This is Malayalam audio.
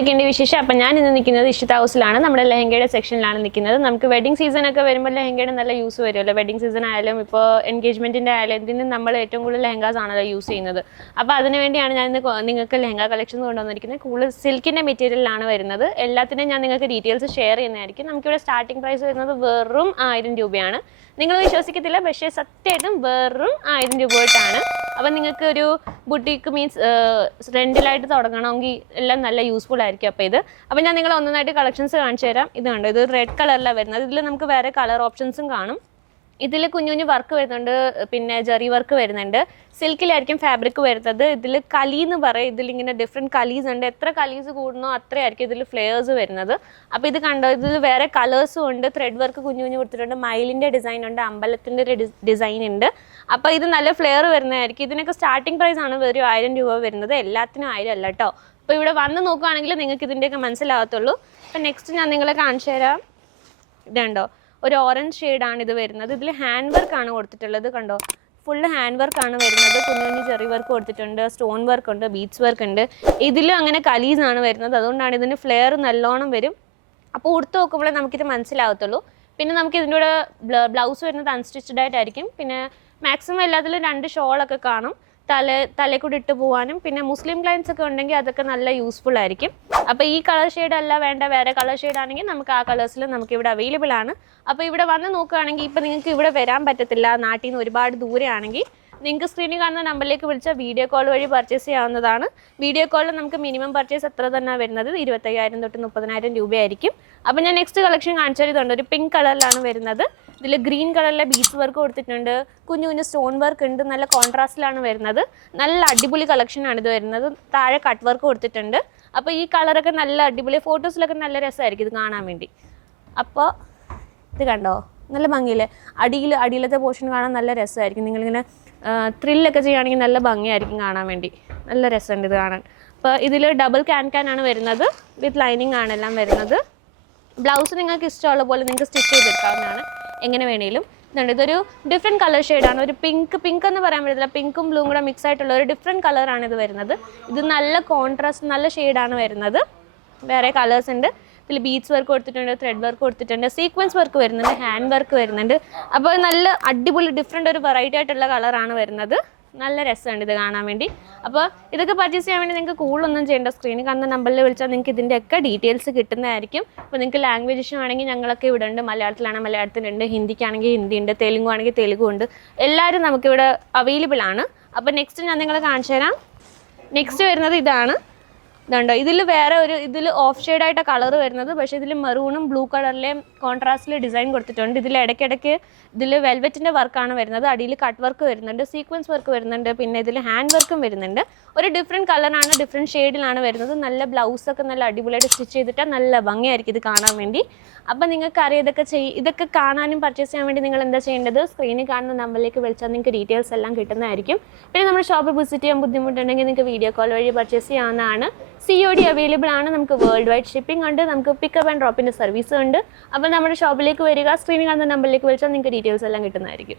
എന്തൊക്കെയുണ്ട് വിശേഷം? അപ്പം ഞാൻ ഇന്ന് നിൽക്കുന്നത് ഇഷിത ഹൗസിലാണ്. നമ്മുടെ ലെഹങ്കയുടെ സെക്ഷനിലാണ് നിൽക്കുന്നത്. നമുക്ക് വെഡിങ് സീസൺ ഒക്കെ വരുമ്പോൾ ലെഹങ്കയുടെ നല്ല യൂസ് വരുമല്ലോ. വെഡിങ് സീസൺ ആയാലും ഇപ്പോൾ എൻഗേജ്മെൻറ്റിൻ്റെ ആയാലും ഇതിന് നമ്മൾ ഏറ്റവും കൂടുതൽ ലെഹങ്കാസ് ആണല്ലോ യൂസ് ചെയ്യുന്നത്. അപ്പോൾ അതിനുവേണ്ടിയാണ് ഞാൻ ഇന്ന് നിങ്ങൾക്ക് ലെഹങ്ക കളക്ഷൻസ് കൊണ്ടുവന്നിരിക്കുന്നത്. കൂടുതൽ സിൽക്കിൻ്റെ മെറ്റീരിയലാണ് വരുന്നത്. എല്ലാത്തിനും ഞാൻ നിങ്ങൾക്ക് ഡീറ്റെയിൽസ് ഷെയർ ചെയ്യുന്നതായിരിക്കും. നമുക്കിവിടെ സ്റ്റാർട്ടിംഗ് പ്രൈസ് വരുന്നത് വെറും 1000 രൂപയാണ്. നിങ്ങൾ വിശ്വസിക്കത്തില്ല, പക്ഷേ സത്യമായിട്ടും വെറും 1000 രൂപ തൊട്ടാണ്. അപ്പം നിങ്ങൾക്ക് ഒരു ബുട്ടീക്ക് മീൻസ് റെൻറ്റിലായിട്ട് തുടങ്ങണമെങ്കിൽ എല്ലാം നല്ല യൂസ്ഫുൾ ആയിരിക്കും. അപ്പോൾ ഞാൻ നിങ്ങൾ ഒന്നൊന്നായിട്ട് കളക്ഷൻസ് കാണിച്ചു തരാം. ഇത് കണ്ടോ, ഇത് റെഡ് കളറിലാണ് വരുന്നത്. ഇതിൽ നമുക്ക് വേറെ കളർ ഓപ്ഷൻസും കാണും. ഇതിൽ കുഞ്ഞു കുഞ്ഞു വർക്ക് വരുന്നുണ്ട്, പിന്നെ ജെറി വർക്ക് വരുന്നുണ്ട്. സിൽക്കിലായിരിക്കും ഫാബ്രിക് വരുന്നത്. ഇതിൽ കലി എന്ന് പറയും. ഇതിലിങ്ങനെ ഡിഫറെൻറ്റ് കലീസ് ഉണ്ട്. എത്ര കലീസ് കൂടുന്നോ അത്രയായിരിക്കും ഇതിൽ ഫ്ലെയേഴ്സ് വരുന്നത്. അപ്പോൾ ഇത് കണ്ടോ, ഇതിൽ വേറെ കളേഴ്സും ഉണ്ട്. ത്രെഡ് വർക്ക് കുഞ്ഞു കുഞ്ഞു കൊടുത്തിട്ടുണ്ട്. മയിലിൻ്റെ ഡിസൈൻ ഉണ്ട്, അമ്പലത്തിൻ്റെ ഒരു ഡിസൈൻ ഉണ്ട്. അപ്പോൾ ഇത് നല്ല ഫ്ലെയർ വരുന്നതായിരിക്കും. ഇതിനൊക്കെ സ്റ്റാർട്ടിംഗ് പ്രൈസ് ആണ് വെറും 1000 രൂപ വരുന്നത്. എല്ലാത്തിനും 1000 അല്ല കേട്ടോ. അപ്പോൾ ഇവിടെ വന്ന് നോക്കുകയാണെങ്കിൽ നിങ്ങൾക്ക് ഇതിൻ്റെയൊക്കെ മനസ്സിലാകത്തുള്ളൂ. അപ്പോൾ നെക്സ്റ്റ് ഞാൻ നിങ്ങളെ കാണിച്ചു തരാം. ഇതുണ്ടോ, ഒരു ഓറഞ്ച് ഷെയ്ഡാണ് ഇത് വരുന്നത്. ഇതിൽ ഹാൻഡ് വർക്കാണ് കൊടുത്തിട്ടുള്ളത്. കണ്ടോ, ഫുള്ള് ഹാൻഡ് വർക്കാണ് വരുന്നത്. കുഞ്ഞു കുഞ്ഞു ചെറി വർക്ക് കൊടുത്തിട്ടുണ്ട്, സ്റ്റോൺ വർക്ക് ഉണ്ട്, ബീഡ്സ് വർക്ക് ഉണ്ട്. ഇതിലും അങ്ങനെ കലീസാണ് വരുന്നത്. അതുകൊണ്ടാണ് ഇതിന് ഫ്ലെയർ നല്ലോണം വരും. അപ്പോൾ ഉടുത്ത് നോക്കുമ്പോഴേ നമുക്കിത് മനസ്സിലാകത്തുള്ളൂ. പിന്നെ നമുക്ക് ഇതിൻ്റെ കൂടെ ബ്ലൗസ് വരുന്നത് അൺസ്റ്റിച്ചഡ് ആയിട്ടായിരിക്കും. പിന്നെ മാക്സിമം എല്ലാത്തിലും 2 ഷോളൊക്കെ കാണും, തലക്കൂടി ഇട്ട് പോകാനും. പിന്നെ മുസ്ലിം ക്ലയൻസ് ഒക്കെ ഉണ്ടെങ്കിൽ അതൊക്കെ നല്ല യൂസ്ഫുൾ ആയിരിക്കും. അപ്പോൾ ഈ കളർ ഷെയ്ഡ് അല്ല വേണ്ട, വേറെ കളർ ഷെയ്ഡ് ആണെങ്കിൽ നമുക്ക് ആ കളേഴ്സിൽ നമുക്ക് ഇവിടെ അവൈലബിൾ ആണ്. അപ്പോൾ ഇവിടെ വന്ന് നോക്കുകയാണെങ്കിൽ ഇപ്പോൾ നിങ്ങൾക്ക് ഇവിടെ വരാൻ പറ്റത്തില്ല, നാട്ടിൽ നിന്ന് ഒരുപാട് ദൂരെയാണെങ്കിൽ നിങ്ങൾക്ക് സ്ക്രീനിൽ കാണുന്ന നമ്പറിലേക്ക് വിളിച്ചാൽ വീഡിയോ കോൾ വഴി പർച്ചേസ് ചെയ്യാവുന്നതാണ്. വീഡിയോ കോളിൽ നമുക്ക് മിനിമം പർച്ചേസ് എത്ര തന്നെ വരുന്നത് 25,000 തൊട്ട് 30,000 രൂപയായിരിക്കും. അപ്പോൾ ഞാൻ നെക്സ്റ്റ് കളക്ഷൻ കാണിച്ചു തരുന്നുണ്ട്. ഒരു പിങ്ക് കളറിലാണ് വരുന്നത്. ഇതിൽ ഗ്രീൻ കളറിലെ ബീഡ്സ് വർക്ക് കൊടുത്തിട്ടുണ്ട്, കുഞ്ഞു കുഞ്ഞു സ്റ്റോൺ വർക്ക് ഉണ്ട്, നല്ല കോൺട്രാസ്റ്റിലാണ് വരുന്നത്. നല്ല അടിപൊളി കളക്ഷനാണ് ഇത് വരുന്നത്. താഴെ കട്ട് വർക്ക് കൊടുത്തിട്ടുണ്ട്. അപ്പോൾ ഈ കളറൊക്കെ നല്ല അടിപൊളി, ഫോട്ടോസിലൊക്കെ നല്ല രസമായിരിക്കും ഇത് കാണാൻ വേണ്ടി. അപ്പോൾ ഇത് കണ്ടോ, നല്ല ഭംഗിയില്ലേ. അടിയിലത്തെ പോർഷൻ കാണാൻ നല്ല രസമായിരിക്കും. നിങ്ങളിങ്ങനെ ത്രില്ലൊക്കെ ചെയ്യുകയാണെങ്കിൽ നല്ല ഭംഗിയായിരിക്കും കാണാൻ വേണ്ടി. നല്ല രസമുണ്ട് ഇത് കാണാൻ. അപ്പോൾ ഇതിൽ ഡബിൾ ക്യാൻ വരുന്നത്. വിത്ത് ലൈനിങ് ആണ് എല്ലാം വരുന്നത്. ബ്ലൗസ് നിങ്ങൾക്ക് ഇഷ്ടമുള്ള പോലെ നിങ്ങൾക്ക് സ്റ്റിച്ച് ചെയ്തെടുക്കാവുന്നതാണ്, എങ്ങനെ വേണേലും. ഇതുണ്ട്, ഇതൊരു ഡിഫറെൻറ്റ് കളർ ഷെയ്ഡാണ്. ഒരു പിങ്ക് എന്ന് പറയാൻ പറ്റില്ല, പിങ്കും ബ്ലൂവും കൂടെ മിക്സ് ആയിട്ടുള്ള ഒരു ഡിഫറെൻറ്റ് കളറാണ് ഇത് വരുന്നത്. ഇത് നല്ല കോൺട്രാസ്റ്റ്, നല്ല ഷെയ്ഡാണ് വരുന്നത്. വേറെ കളേഴ്സ് ഉണ്ട്. ഇതിൽ ബീഡ്സ് വർക്ക് കൊടുത്തിട്ടുണ്ട്, ത്രെഡ് വർക്ക് കൊടുത്തിട്ടുണ്ട്, സീക്വൻസ് വർക്ക് വരുന്നുണ്ട്, ഹാൻഡ് വർക്ക് വരുന്നുണ്ട്. അപ്പോൾ നല്ല അടിപൊളി ഡിഫറെൻ്റ് ഒരു വെറൈറ്റി ആയിട്ടുള്ള കളറാണ് വരുന്നത്. നല്ല രസമുണ്ട് ഇത് കാണാൻ വേണ്ടി. അപ്പോൾ ഇതൊക്കെ പർച്ചേസ് ചെയ്യാൻ വേണ്ടി നിങ്ങൾക്ക് കൂടുതലൊന്നും ചെയ്യേണ്ട. സ്ക്രീനിൽ കാണുന്ന നമ്പറിൽ വിളിച്ചാൽ നിങ്ങൾക്ക് ഇതിൻ്റെയൊക്കെ ഡീറ്റെയിൽസ് കിട്ടുന്നതായിരിക്കും. അപ്പോൾ നിങ്ങൾക്ക് ലാംഗ്വേജ് ഇഷ്യൂ ആണെങ്കിൽ ഞങ്ങളൊക്കെ ഇവിടെ ഉണ്ട്. മലയാളത്തിലാണെങ്കിൽ മലയാളത്തിലുണ്ട്, ഹിന്ദിക്കാണെങ്കിൽ ഹിന്ദി ഉണ്ട്, തെലുങ്കു ആണെങ്കിൽ തെലുങ്കു ഉണ്ട്. എല്ലാവരും നമുക്കിവിടെ അവൈലബിൾ ആണ്. അപ്പോൾ നെക്സ്റ്റ് ഞാൻ നിങ്ങളെ കാണിച്ചു തരാം. നെക്സ്റ്റ് വരുന്നത് ഇതാണ്. ഇതുണ്ടോ, ഇതിൽ ഓഫ് ഷെയ്ഡായിട്ട് കളർ വരുന്നത്. പക്ഷേ ഇതിൽ മെറൂണും ബ്ലൂ കളറിലെയും കോൺട്രാസ്റ്റിൽ ഡിസൈൻ കൊടുത്തിട്ടുണ്ട്. ഇതിൽ ഇടയ്ക്കിടയ്ക്ക് ഇതിൽ വെൽവെറ്റിൻ്റെ വർക്കാണ് വരുന്നത്. അടിയിൽ കട്ട് വർക്ക് വരുന്നുണ്ട്, സീക്വൻസ് വർക്ക് വരുന്നുണ്ട്, പിന്നെ ഇതിൽ ഹാൻഡ് വർക്കും വരുന്നുണ്ട്. ഒരു ഡിഫറെൻറ്റ് കളറാണ്, ഡിഫറെൻറ്റ് ഷെയ്ഡിലാണ് വരുന്നത്. നല്ല ബ്ലൗസൊക്കെ നല്ല അടിപൊളിയായിട്ട് സ്റ്റിച്ച് ചെയ്തിട്ട് നല്ല ഭംഗിയായിരിക്കും ഇത് കാണാൻ വേണ്ടി. അപ്പോൾ നിങ്ങൾക്കറിയാം ഇതൊക്കെ കാണാനും പർച്ചേസ് ചെയ്യാൻ വേണ്ടി നിങ്ങൾ എന്താ ചെയ്യേണ്ടത്? സ്ക്രീനിൽ കാണുന്ന നമ്പറിലേക്ക് വിളിച്ചാൽ നിങ്ങൾക്ക് ഡീറ്റെയിൽസ് എല്ലാം കിട്ടുന്നതായിരിക്കും. പിന്നെ നമ്മുടെ ഷോപ്പ് വിസിറ്റ് ചെയ്യാൻ ബുദ്ധിമുട്ടുണ്ടെങ്കിൽ നിങ്ങൾക്ക് വീഡിയോ കോൾ വഴി പർച്ചേസ് ചെയ്യാവുന്നതാണ്. COD അവൈലബിൾ ആണ്. നമുക്ക് വേൾഡ് വൈഡ് ഷിപ്പിംഗ് ഉണ്ട്. നമുക്ക് പിക്കപ്പ് ആൻഡ് ഡ്രോപ്പിൻ്റെ സർവീസ് ഉണ്ട്. അപ്പോൾ നമ്മുടെ ഷോപ്പിലേക്ക് വരിക, സ്ക്രീനിൽ കാണുന്ന നമ്പറിലേക്ക് വിളിച്ചാൽ നിങ്ങൾക്ക് ഡീറ്റെയിൽസ് എല്ലാം കിട്ടുന്നതായിരിക്കും.